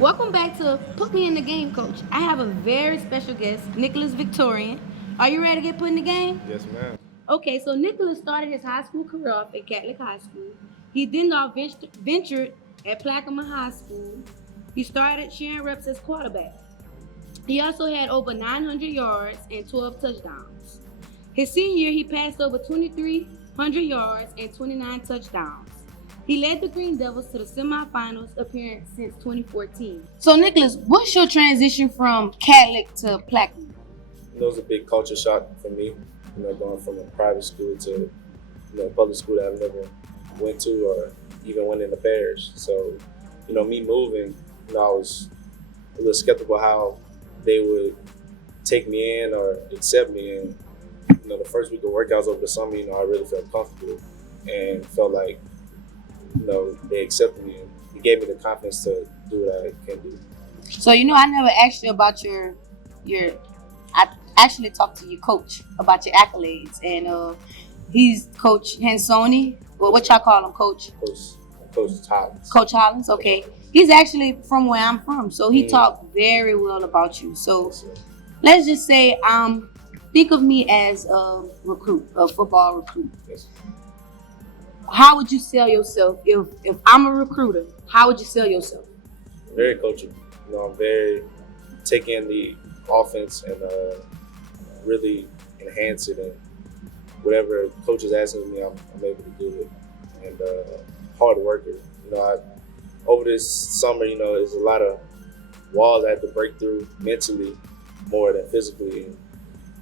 Welcome back to Put Me in the Game, Coach. I have a very special guest, Nicholas Victorian. Are you ready to get put in the game? Yes, ma'am. Okay, so Nicholas started his high school career off at Catholic High School. He then ventured at Plaquemine High School. He started sharing reps as quarterback. He also had over 900 yards and 12 touchdowns. His senior year, he passed over 2,300 yards and 29 touchdowns. He led the Green Devils to the semifinals appearance since 2014. So, Nicholas, what's your transition from Catholic to Plaquemine? It was a big culture shock for me. Going from a private school to public school that I've never went to or even went in the parish. So, me moving, I was a little skeptical how they would take me in or accept me. And the first week of workouts over the summer, I really felt comfortable and felt like they accepted me and it gave me the confidence to do what I can do. So I never asked you about your I actually talked to your coach about your accolades, and he's Coach Hansoni. Well, what y'all call him, Coach? Coach Hollins. Coach Hollins, okay. He's actually from where I'm from, so he talked very well about you. So let's just say, think of me as a recruit, a football recruit. Yes. How would you sell yourself if I'm a recruiter? How would you sell yourself? Very coachable. I'm very taking the offense and really enhance it, and whatever coach is asking me, I'm able to do it. And hard worker. Over this summer, there's a lot of walls I had to break through mentally more than physically.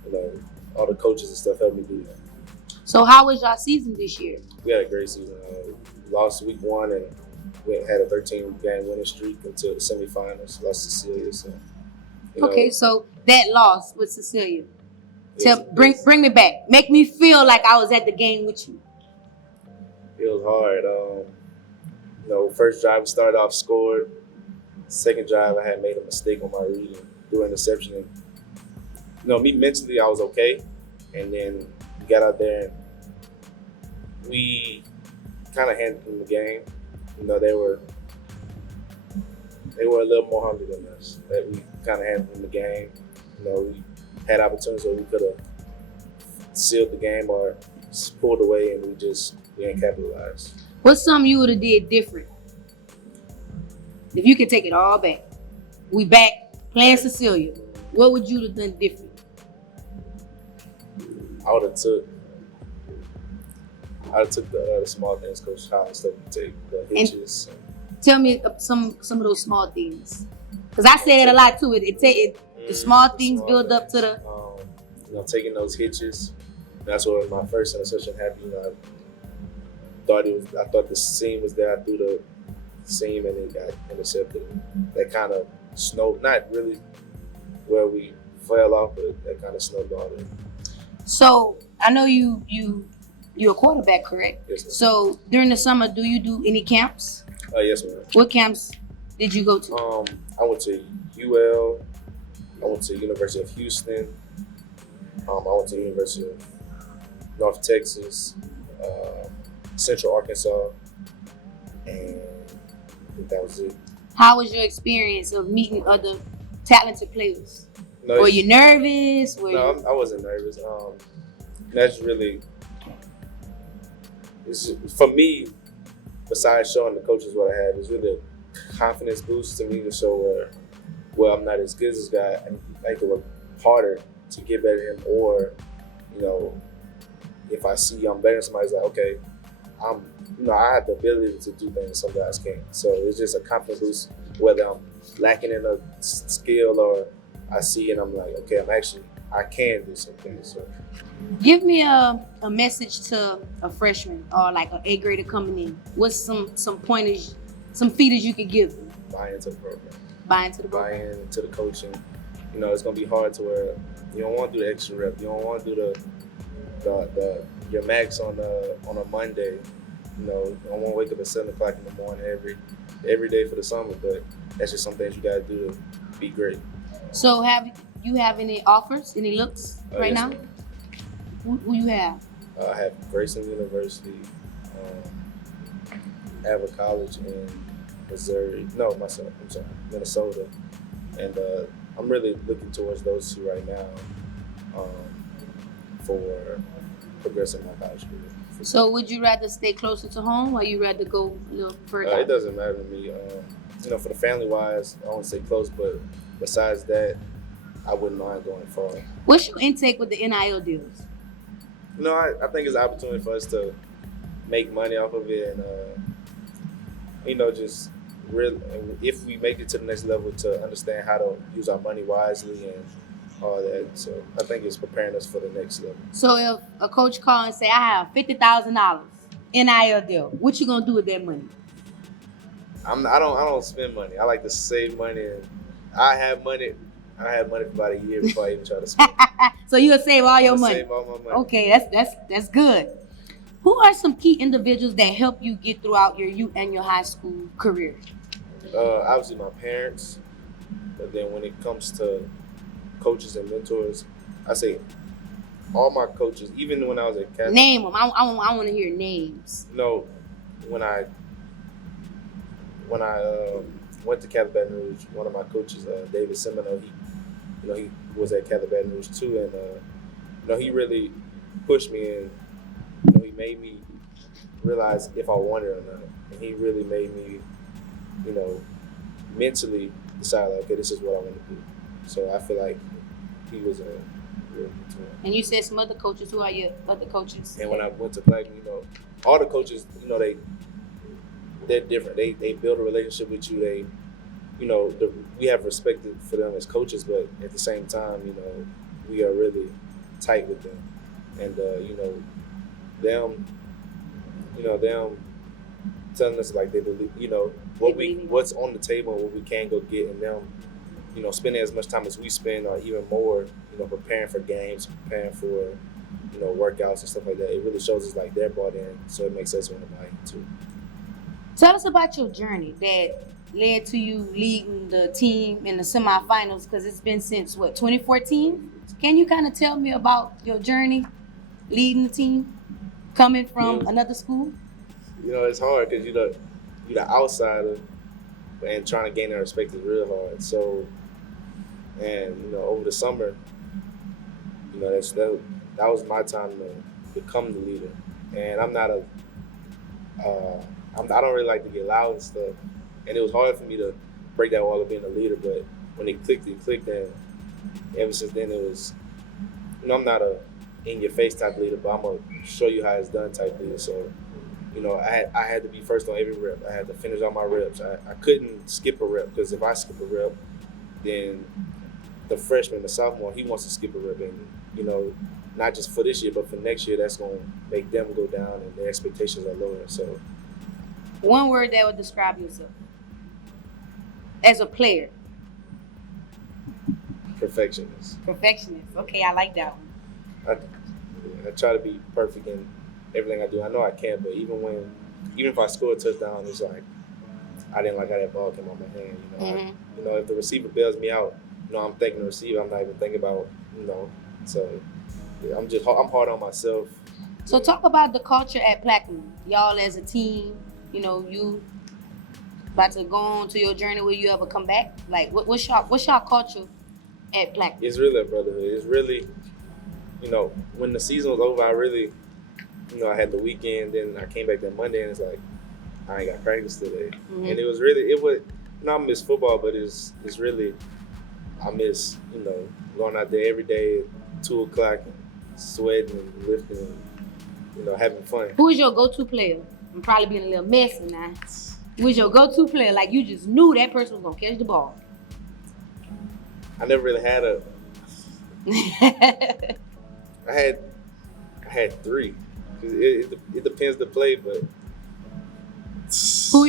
And, all the coaches and stuff helped me do that. So how was y'all season this year? We had a great season. We lost week 1 and we had a 13-game winning streak until the semifinals. Lost to Cecilia. So, okay, so that loss with Cecilia. Bring me back. Make me feel like I was at the game with you. It was hard. First drive we started off scored. Second drive I had made a mistake on my read and threw an interception. And, me mentally I was okay. And then we got out there and we kind of handled them the game. They were a little more hungry than us. That we kind of handled them the game. We had opportunities where we could have sealed the game or pulled away, and we didn't capitalize. What's something you would have did different? If you could take it all back, we back playing Cecilia. What would you have done different? I would have took the small things Coach Hollins told me to take, the hitches. And tell me some of those small things, because I say it a lot too. The small things build up to the. Taking those hitches. That's what my first interception happened. I thought the seam was there. I threw the seam and it got intercepted. That kind of snowed, not really where we fell off, but that kind of snowballed. So I know you're a quarterback, correct? Yes, ma'am. So during the summer, do you do any camps? Yes, ma'am. What camps did you go to? I went to UL. I went to University of Houston. I went to the University of North Texas, Central Arkansas, and I think that was it. How was your experience of meeting other talented players? No, Were you nervous? I wasn't nervous. That's really, for me, besides showing the coaches what I had, it's really a confidence boost to me to show where I'm not as good as this guy, and I have to work harder to get better than him, or if I see I'm better than somebody, it's like, okay, I have the ability to do things some guys can't. So it's just a confidence boost, whether I'm lacking in a skill or I see and I'm like, okay, I can do something. So give me a message to a freshman or like an 8th grader coming in. What's some pointers, some feeders you could give them? Buy into the program. Buy into the program. Buy into the coaching. It's gonna be hard to where you don't want to do the extra rep. You don't want to do your max on a Monday. You don't want to wake up at 7 o'clock in the morning every day for the summer. But that's just some things you gotta do to be great. So have you have any offers, any looks right now? Ma'am. Who you have? I have Grayson University, Abbott College, and Missouri. No, I'm sorry, Minnesota. And I'm really looking towards those two right now for progressing my college career. So would you rather stay closer to home or you rather go a little further? It doesn't matter to me. For the family-wise, I want to stay close, but besides that, I wouldn't mind going far. What's your intake with the NIL deals? I think it's an opportunity for us to make money off of it and, just really, if we make it to the next level, to understand how to use our money wisely and all that. So I think it's preparing us for the next level. So if a coach call and say, I have $50,000 NIL deal, what you gonna do with that money? I don't spend money. I like to save money, and I had money for about a year before I even try to spend. So you'll save all your money. Save all my money. Okay, that's good. Who are some key individuals that help you get throughout your youth and your high school career? Obviously my parents, but then when it comes to coaches and mentors, I say all my coaches, even when I was at Catholic. Name them. I want to hear names. When I went to Catholic Baton Rouge, one of my coaches, David Semino, he was at Catholic Baton Rouge too, and he really pushed me, and he made me realize if I wanted it or not, and he really made me, mentally decide, like, okay, this is what I want to do. So I feel like he was a real mentor. And you said some other coaches. Who are your other coaches? And when I went to Plaquemine, all the coaches, they're different. They build a relationship with you. They, we have respect for them as coaches, but at the same time, we are really tight with them. And them telling us like they believe, what's on the table and what we can go get, and them, spending as much time as we spend, or even more, preparing for games, preparing for, workouts and stuff like that. It really shows us like they're bought in, so it makes us want to buy in too. Tell us about your journey that led to you leading the team in the semifinals, because it's been since 2014? Can you kind of tell me about your journey leading the team, coming from another school? It's hard because you're the outsider, and trying to gain that respect is real hard. So, and over the summer, that was my time to become the leader. And I'm not I don't really like to get loud and stuff. And it was hard for me to break that wall of being a leader, but when it clicked, and ever since then it was, I'm not a in-your-face type leader, but I'm going to show you how it's done type leader. So, I had to be first on every rep. I had to finish all my reps. I couldn't skip a rep, because if I skip a rep, then the freshman, the sophomore, he wants to skip a rep. And, not just for this year, but for next year, that's going to make them go down and their expectations are lower. So, one word that would describe yourself as a player. Perfectionist. Perfectionist. Okay, I like that one. I try to be perfect in everything I do. I know I can, but even if I score a touchdown, it's like I didn't like how that ball came out my hand. If the receiver bails me out, I'm thinking the receiver. I'm not even thinking about, So yeah, I'm hard on myself. So talk about the culture at Plaquemine. Y'all as a team. You about to go on to your journey. Will you ever come back? Like, what's your culture at Plaquemine? It's really a brotherhood. It's really, when the season was over, I really, I had the weekend, then I came back that Monday, and it's like, I ain't got practice today. And it was, I miss football, but it's really, I miss, going out there every day at 2 o'clock and sweating and lifting and, having fun. Who is your go-to player? I'm probably being a little messy now. Who was your go-to player? Like, you just knew that person was gonna catch the ball. I never really had I had 3. It depends the play, but who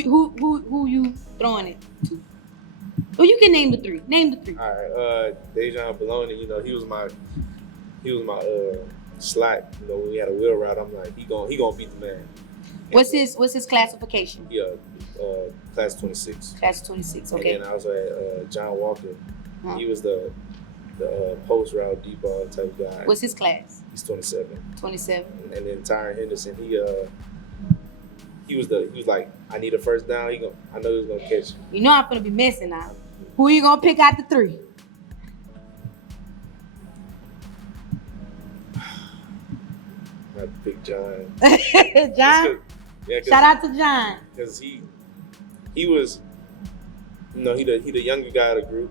you throwing it to? Well, you can name the 3. Name the 3. All right, Dejan Bologna. He was my slack. When we had a wheel route, I'm like, he gonna beat the man. What's his classification? Yeah, class 26. Class 26. Okay. And then I also had John Walker. He was the post route deep ball type guy. What's his class? He's 27. 27. And then Tyron Henderson, he was like, I need a first down. I know he was gonna catch. You know I'm gonna be messing now. Who you gonna pick out the 3? I pick John. John. Yeah, Shout out to John. Because he was, he the younger guy of the group,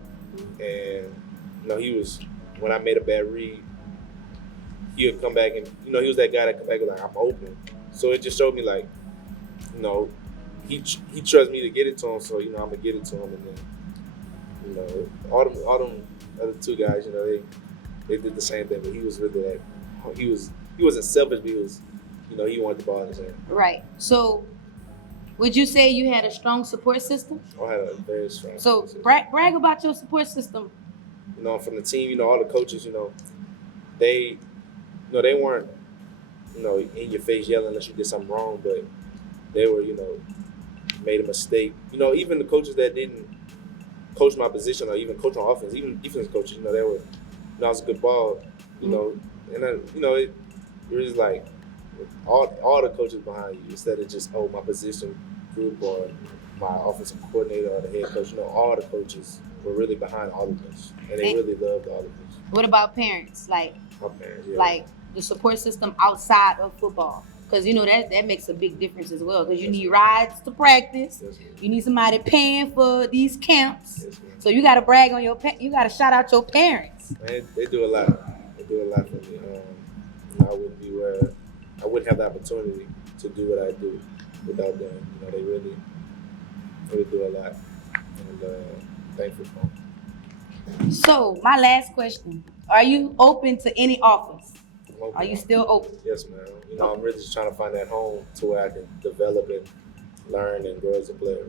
and he was, when I made a bad read, he would come back and he was that guy that come back and like, I'm open. So it just showed me like, he trusts me to get it to him, so I'm gonna get it to him, and then all them other 2 guys, they did the same thing, but he was really like, he wasn't selfish, but he was, he wanted the ball in his hand. Right. So, would you say you had a strong support system? I had a very strong. So support system. brag about your support system. From the team, all the coaches, they, they weren't, in your face yelling unless you did something wrong, but they were, made a mistake. Even the coaches that didn't coach my position or even coach on offense, even defense coaches, they were, I was a good ball, and then, it was like all the coaches behind you instead of just my position group or my offensive coordinator or the head coach. All the coaches were really behind all of us, and they really loved all of us. What about parents? Like my parents, yeah. Like the support system outside of football, because that makes a big difference as well. Because you need rides to practice, you need somebody paying for these camps. So you got to brag on you got to shout out your parents. Man, they do a lot. They do a lot for me. I wouldn't be where I wouldn't have the opportunity to do what I do without them. They really do a lot, and thankful for them. So my last question: are you open to any offers? Are you still open? Yes, man. I'm really just trying to find that home to where I can develop and learn and grow as a player.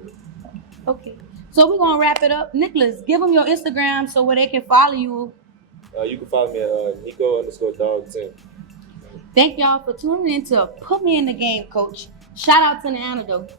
Okay. So we're gonna wrap it up. Nicholas, give them your Instagram so where they can follow you. You can follow me at Nico_Dog10. Thank y'all for tuning in to Put Me in the Game, Coach. Shout out to ThaAntidote.